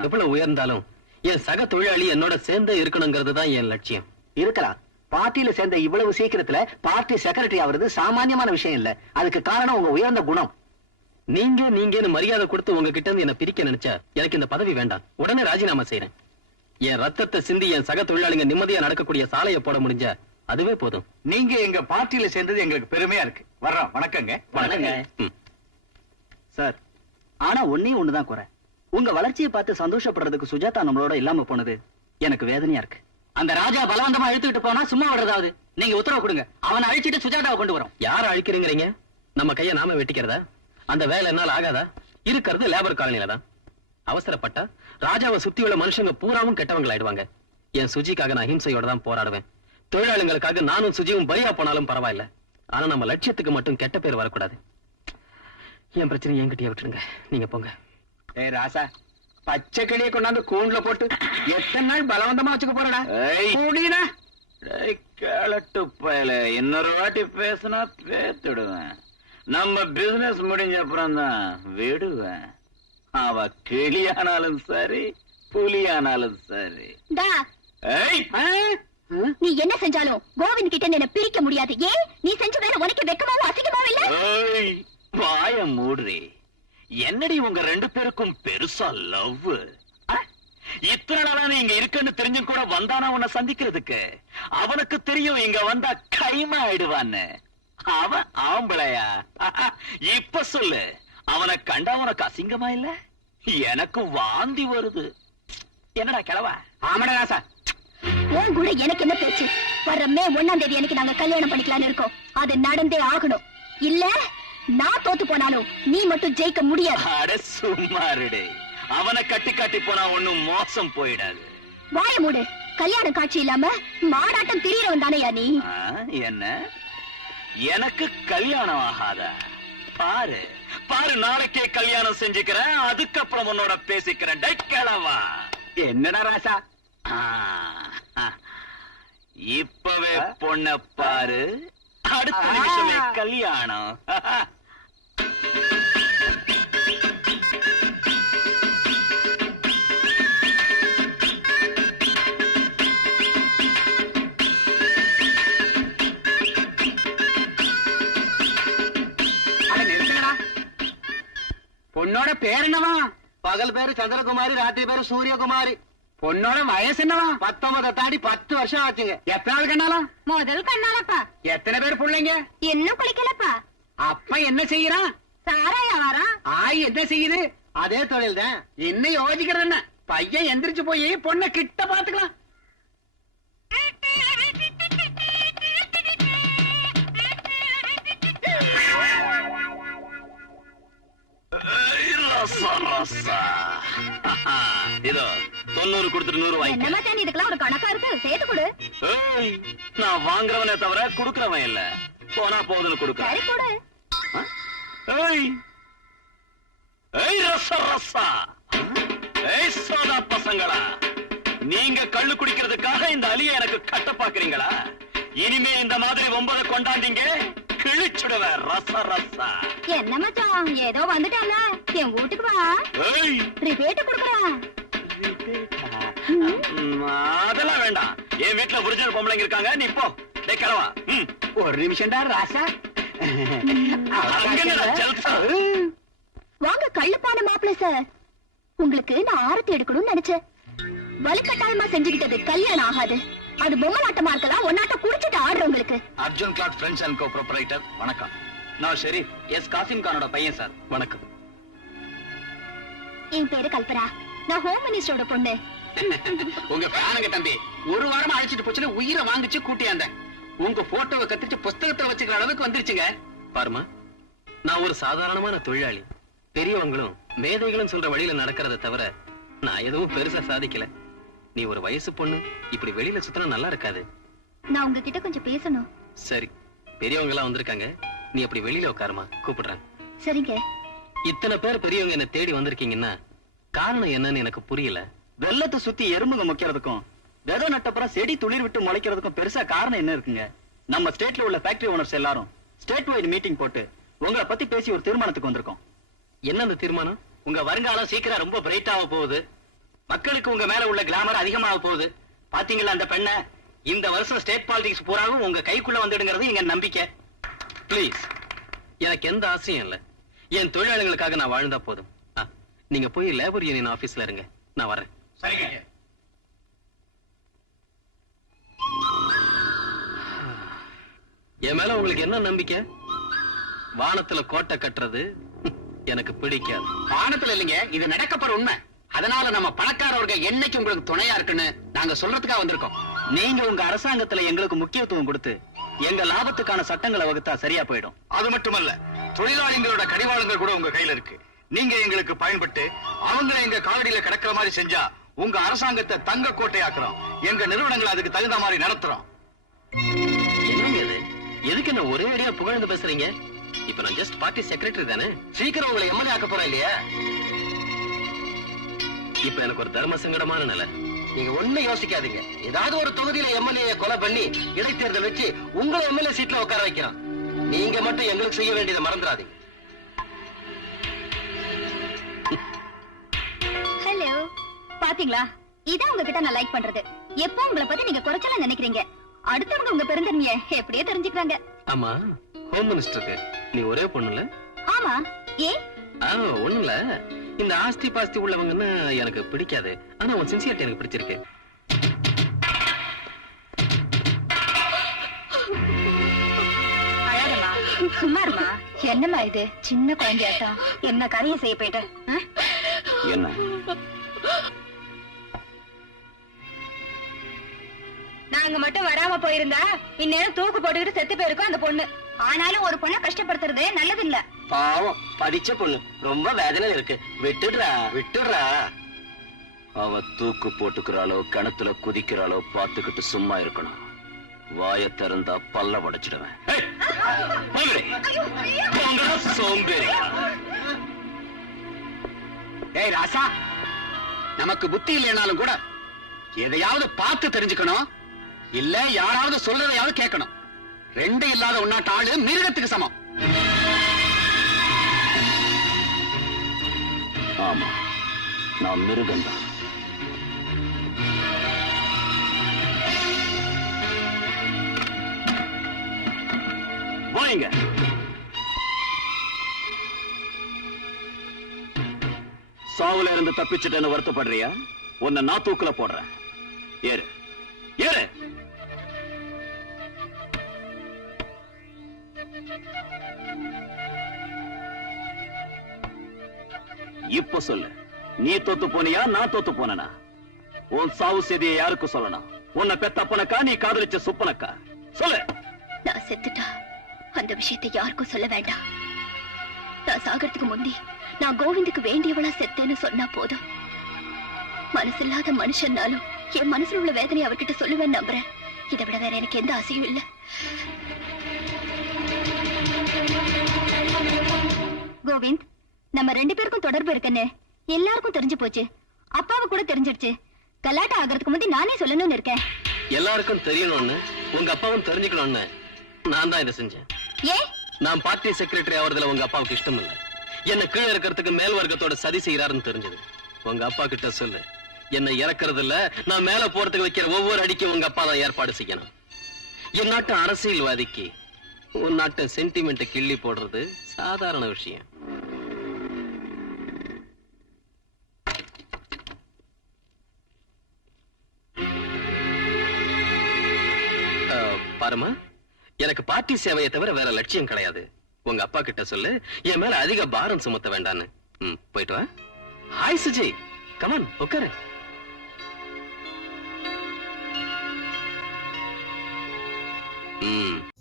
எவ்வளவு உயர்ந்தாலும் என் சக தொழிலாளி என்னோட சேர்ந்தே இருக்கணுங்கிறது தான் என் லட்சியம். இருக்கலாம். பார்ட்டியில சேர்ந்த இவ்வளவு சீக்கிரத்துல பார்ட்டி செக்ரட்டரி ஆவறது சாமானியமான விஷயம் இல்ல. அதுக்கு காரணம் உங்க உயர்ந்த குணம். நீங்க நீங்கன்னு மரியாதை கொடுத்து உங்ககிட்ட இருந்து என்ன பிரிக்க நினைச்சா எனக்கு இந்த பதவி வேண்டாம். உடனே ராஜினாமா செய்யறேன் என் ரத்தத்தை சிந்தி என் சக தொழிலாளிங்க நிம்மதியா நடக்கக்கூடிய சாலையை போட முடிஞ்சா அதுவே போதும். நீங்க எங்க பார்ட்டியில சேர்ந்தது எங்களுக்கு பெருமையா இருக்கு. வர்றோம். வணக்கங்க. வணக்கங்க. சார் ஆனா ஒன்னே ஒண்ணுதான் குறை. உங்க வளர்ச்சியை பார்த்து சந்தோஷப்படுறதுக்கு சுஜாதா நம்மளோட இல்லாம போனது எனக்கு வேதனையா இருக்கு. அந்த ராஜா பலவந்தமா இழுத்துக்கிட்டு போனா சும்மா விடுறதாவது. நீங்க உத்தரவு கொடுங்க. அவனை அழிச்சிட்டு சுஜாதாவை கொண்டு வரோம். யார் அழிக்கிறீங்கிறீங்க? நம்ம கைய நாம வெட்டிக்கிறதா? அந்த வேலை என்னால ஆகாதா? இருக்கிறது லேபர் காலனில தான். அவசரப்பட்டா ராஜாவை சுத்தி உள்ள மனுஷங்க பூராவும் கெட்டவங்களாயிடுவாங்க. என் சுஜிக்காக நான் அஹிம்சையோட தான் போராடுவேன். தொழிலாளிகளுக்காக நானும் சுஜியும் பலியா போனாலும் பரவாயில்ல. ஆனா நம்ம லட்சியத்துக்கு மட்டும் கெட்ட பேர் வரக்கூடாது. என் பிரச்சனை என்கிட்டயே விட்டுருங்க நீங்க போங்க. ஏ ராசா பச்சை கிளிய கொண்டாந்து கூண்டுல போட்டு எத்தனை நாள் பலவந்தமா வச்சுக்க போறடா? கூடினா? கேளட்டு பயல. இன்னொரு வாட்டி பேசினா பேத்துடுவேன். நம்ம பிசினஸ் முடிஞ்ச அப்புறம் தான் விடுவேன். அவ கிளியானாலும் சரி புலியானாலும் சரி. டா. ஏய். நீ என்ன செஞ்சாலும் கோவிந்த் கிட்ட என்ன பிரிக்க முடியாது. ஏன்? நீ செஞ்ச வேலை உனக்கு வெக்கமாவும் அசிங்கமாவும் இல்ல? ஏய் வாய மூடுறி. என்னடி உங்க ரெண்டு பேருக்கும் பெருசா லவ்? இத்தனை நாளா நீ இங்க இருக்குன்னு தெரிஞ்சும் கூட வந்தானா உன்னை சந்திக்கிறதுக்கு? அவனுக்கு தெரியும் இங்க வந்தா கைமா ஆயிடுவான்னு. அவன் ஆம்பளையா? இப்ப சொல்லு. அவனை கண்டா உனக்கு அசிங்கமா இல்ல? எனக்கு வாந்தி வருது. என்னடா கிழவா? ஆமாடா ராசா. உன் கூட எனக்கு என்ன பேச்சு? வர்ற மே ஒன்னாம் தேதி எனக்கு நாங்க கல்யாணம் பண்ணிக்கலாம்னு இருக்கோம். அது நடந்தே ஆகணும். இல்ல? நான் தோத்து போனாலும் நீ மட்டும் ஜெயிக்க முடியாது. அட சும்மாருடே. அவனை கட்டி காட்டி போனா ஒண்ணும் மோசம் போயிடாது. வாய மூடு. கல்யாண காட்சி இல்லாம மாடாட்டம் திரியறவன் தானேயா நீ? என்ன? எனக்கு கல்யாணம் ஆகாத. பாரு பாரு நாளைக்கே கல்யாணம் செஞ்சுக்கிறேன். அதுக்கப்புறம் உன்னோட பேசிக்கிறேன். டேய் கிழவா. என்னடா ராசா. இப்பவே பொண்ண பாரு. அடுத்த நிமிஷமே கல்யாணம். பொண்ணோட பேர் என்னவா பகல் பேரு சந்திரகுமாரி ராத்திரி பேரு சூரியகுமாரி பொண்ணோட வயசு என்னவா பத்தொன்பதை தாண்டி பத்து வருஷம் ஆச்சுங்க எத்தனாவது கண்ணாலாம் முதல் கண்ணாலப்பா எத்தனை பேர் பிள்ளைங்க இன்னும் குளிக்கலப்பா அப்ப என்ன செய்யறான் சாராயா வாரா ஆய் என்ன செய்யுது அதே தொழில் தான் இன்னும் யோசிக்கிறது என்ன பையன் எந்திரிச்சு போய் பொண்ணை கிட்ட பாத்துக்கலாம் இதோ தொண்ணூறு கொடுத்துட்டு நூறு வாங்கி என்னமா சார் இதுக்கெல்லாம் ஒரு கணக்கா இருக்கு? சேர்த்து கொடு. ஏய், நான் வாங்குறவனே தவிர குடுக்கறவன் இல்ல. போனா போகுதுன்னு கொடுக்கறேன். சரி கொடு. ஏய். ஏய் ரச ரசா. ஏய் சோதா பசங்களா. நீங்க கள்ளு குடிக்கிறதுக்காக இந்த அலிய எனக்கு கட்ட பாக்குறீங்களா இனிமே இந்த மாதிரி ஒன்பதை கொண்டாந்தீங்க. கிழிச்சுடுவேன் ரச ரசா. என்ன மச்சான் ஏதோ வந்துட்டால என் வீட்டுக்கு வா. ஏய். ரிபேட் குடுக்குறேன் அதெல்லாம் வேண்டாம். என் வீட்டுல ஒரிஜினல் பொம்பளைங்க இருக்காங்க நீ போ. கிளவா ஒரு நிமிஷம்டா ராசா. அங்க என்னடா ஜல்சா? வாங்க கள்ளுப்பான மாப்பிள்ள சார். உங்களுக்கு நான் ஆரத்தி எடுக்கணும்னு நினைச்சேன். வலுக்கட்டாயமா செஞ்சுக்கிட்டது கல்யாணம் ஆகாது. அது பொம்மலாட்டமா இருக்கலாம் ஒன்னாட்டம் குடிச்சிட்டு ஆடுறவங்களுக்கு. Arjun glad friends and co proprietor வணக்கம். நான் ஷெரீப் எஸ் காசிம் கானோட பையன் சார். வணக்கம். என் பேரு கல்பனா. நான் ஹோம் மினிஸ்டரோட பொண்ணு. உங்க பேனுங்க தம்பி ஒரு வாரமா அழைச்சிட்டு போச்சுன்னு உயிரை வாங்கிச்சு கூட்டியாந்த உங்க போட்டோவை கத்திரிச்சு புஸ்தகத்தை வச்சுக்கிற அளவுக்கு வந்துருச்சுங்க. பாருமா நான் ஒரு சாதாரணமான தொழிலாளி. பெரியவங்களும் மேதைகளும் சொல்ற வழியில நடக்கிறத தவிர நான் எதுவும் பெருசா சாதிக்கல. நீ ஒரு வயசு பொண்ணு இப்படி வெளியில சுத்தினா நல்லா இருக்காது. நான் உங்ககிட்ட கொஞ்சம் பேசணும். சரி பெரியவங்க எல்லாம் வந்திருக்காங்க. நீ அப்படி வெளியில உட்காருமா கூப்பிடுறேன். சரிங்க. இத்தனை பேர் பெரியவங்க என்ன தேடி வந்திருக்கீங்கன்னா காரணம் என்னன்னு எனக்கு புரியல. வெள்ளத்தை சுத்தி எறும்புங்க முக்கிறதுக்கும் விதை நட்டப்புறம் செடி துளிர் விட்டு முளைக்கிறதுக்கும் பெருசா காரணம் என்ன இருக்குங்க? நம்ம ஸ்டேட்ல உள்ள ஃபேக்டரி ஓனர்ஸ் எல்லாரும் ஸ்டேட் வைட் மீட்டிங் போட்டு உங்களை பத்தி பேசி ஒரு தீர்மானத்துக்கு வந்திருக்கோம். என்ன அந்த தீர்மானம்? உங்க வருங்காலம் சீக்கிரம் ரொம்ப பிரைட்டாக போகுது. மக்களுக்கு உங்க மேல உள்ள கிளாமர் அதிகமாக போகுது. பாத்தீங்களா அந்த பெண்ணை? இந்த வருஷம் ஸ்டேட் பாலிடிக்ஸ் பூராவும் உங்க கைக்குள்ள வந்துடுங்கிறது எங்க நம்பிக்கை. ப்ளீஸ் எனக்கு எந்த ஆசையும் இல்ல. என் தொழிலாளிகளுக்காக நான் வாழ்ந்தா போதும். நீங்க போய் லேபர் யூனியன் ஆபீஸ்ல இருங்க. நான் வரேன். சரிங்க. என் மேல உங்களுக்கு என்ன நம்பிக்கை? வானத்துல கோட்டை கட்டுறது எனக்கு பிடிக்காது. வானத்துல இல்லைங்க இது நடக்கப்படுற உண்மை. அதனால நம்ம பணக்காரவர்கள் என்னைக்கு உங்களுக்கு துணையா இருக்குன்னு நாங்க சொல்றதுக்காக வந்திருக்கோம். நீங்க உங்க அரசாங்கத்துல எங்களுக்கு முக்கியத்துவம் கொடுத்து எங்க லாபத்துக்கான சட்டங்களை வகுத்தா சரியா போயிடும். அது மட்டுமல்ல தொழிலாளிகளோட கடிவாளங்கள் கூட உங்க கையில இருக்கு. நீங்க எங்களுக்கு பயன்பட்டு அவங்கள எங்க காலடியில கிடக்கிற மாதிரி செஞ்சா உங்க அரசாங்கத்தை தங்க கோட்டையாக்குறோம். எங்க நிறுவனங்களை அதுக்கு தகுந்த மாதிரி நடத்துறோம். எதுக்கு என்ன ஒரே அடியா புகழ்ந்து பேசுறீங்க? இப்ப நான் ஜஸ்ட் பார்ட்டி செக்ரட்டரி தானே. சீக்கிரம் உங்களை எம்எல்ஏ ஆக்க போறேன் இல்லையா? இப்ப எனக்கு ஒரு தர்ம சங்கடமான நிலை. நீங்க ஒண்ணு யோசிக்காதீங்க. ஏதாவது ஒரு தொகுதியில எம்எல்ஏ கொலை பண்ணி இடைத்தேர்தல் வச்சு உங்களை எம்எல்ஏ சீட்ல உட்கார வைக்கிறான் நீங்க மட்டும் எங்களுக்கு செய்ய வேண்டியதை மறந்துடாதீங்க. ஹலோ பாத்தீங்களா? இதான் உங்ககிட்ட நான் லைக் பண்றது. எப்போ உங்களை பத்தி நீங்க குறைச்சல நினைக்கிறீங்க? அடுத்தவங்க உங்க பெருந்தன்மைய எப்படியே தெரிஞ்சுக்கிறாங்க. ஆமா ஹோம் மினிஸ்டருக்கு நீ ஒரே பொண்ணுல ஆமா. ஏ ஒண்ணுல இந்த ஆஸ்தி பாஸ்தி உள்ளவங்கன்னா எனக்கு பிடிக்காது. ஆனா உன் சின்சியரிட்டி எனக்கு பிடிச்சிருக்கு. அழகமா சும்மாருமா என்னம்மா இது? சின்ன குழந்தையாட்டம். என்ன காரியம் செய்ய போயிட்ட? ஆ? என்ன? நாங்க மட்டும் வராம போயிருந்தா இந்நேரம் தூக்கு போட்டுக்கிட்டு செத்து போயிருக்கோம் அந்த பொண்ணு. ஆனாலும் ஒரு பொண்ணை கஷ்டப்படுத்துறது நல்லது இல்ல பாவம் படிச்ச பொண்ணு. ரொம்ப வேதனையில இருக்கு. விட்டுடுறா. விட்டுடுறா. அவ தூக்கு போட்டுக்கிறாளோ கிணத்துல குதிக்கிறாளோ பாத்துக்கிட்டு சும்மா இருக்கணும். வாய திறந்தா பல்ல உடைச்சிடுவேன். சோம்பேறி. ஏய் ராசா. நமக்கு புத்தி இல்லைனாலும் கூட எதையாவது பார்த்து தெரிஞ்சுக்கணும். இல்ல யாராவது சொல்றதையாவது கேட்கணும். ரெண்டு இல்லாத உன்னாட்ட ஆளு மிருகத்துக்கு சமம். ஆமா. நான் மிருகம்தான் வாங்க சாவுல இருந்து தப்பிச்சுட்டேன்னு வருத்தப்படுறியா? உன்னை நான் தூக்குல போடுறேன். ஏறு. ஏறு. இப்ப சொல்லு. நீ தோத்து போனியா நான் தோத்து போனனா? உன் சாவு செய்தியை யாருக்கு சொல்லணும்? உன்னை பெத்தப்பனக்கா நீ காதலிச்ச சுப்பனக்கா? சொல்லு. நான் செத்துட்டா அந்த விஷயத்தை யாருக்கும் சொல்ல வேண்டாம். நான் சாகறதுக்கு முந்தி நான் கோவிந்துக்கு வேண்டியவளா செத்தேன்னு சொன்னா போதும். மனசில்லாத மனுஷன்னாலும் என் மனசுல உள்ள வேதனை அவர்கிட்ட சொல்லுவேன் நம்புறேன். இதை விட வேற எனக்கு எந்த ஆசையும் இல்ல. கோவிந்த் நம்ம ரெண்டு பேருக்கும் தொடர்பு இருக்குன்னு எல்லாருக்கும் தெரிஞ்சு போச்சு. அப்பாவை கூட தெரிஞ்சிடுச்சு. கலாட்டா ஆகிறதுக்கு முந்தி நானே சொல்லணும்னு இருக்கேன். எல்லாருக்கும் தெரியணும்னு உங்க அப்பாவும் தெரிஞ்சுக்கணும்னு நான் தான் இதை செஞ்சேன். ஏன் நான் பார்ட்டி செக்ரட்டரி ஆவறதுல உங்க அப்பாவுக்கு இஷ்டம் இல்ல என்ன கீழே இருக்கிறதுக்கு மேல் வர்க்கத்தோட சதி செய்யறாருன்னு தெரிஞ்சது. உங்க அப்பா கிட்ட சொல்லு. என்னை இறக்குறது இல்ல நான் மேல போறதுக்கு வைக்கிற ஒவ்வொரு அடிக்கும் உங்க அப்பா தான் ஏற்பாடு செய்யணும். என் நாட்டு அரசியல்வாதிக்கு உன் நாட்டு சென்டிமெண்ட் கிள்ளி போடுறது சாதாரண விஷயம். பாருமா. எனக்கு பார்ட்டி சேவையை தவிர வேற லட்சியம் கிடையாது. உங்க அப்பா கிட்ட சொல்லு என் மேல அதிக பாரம் சுமத்த வேண்டான்னு. ம், போயிட்டு வா. ஹாய் சுஜி கமான் உட்காரு. ம்.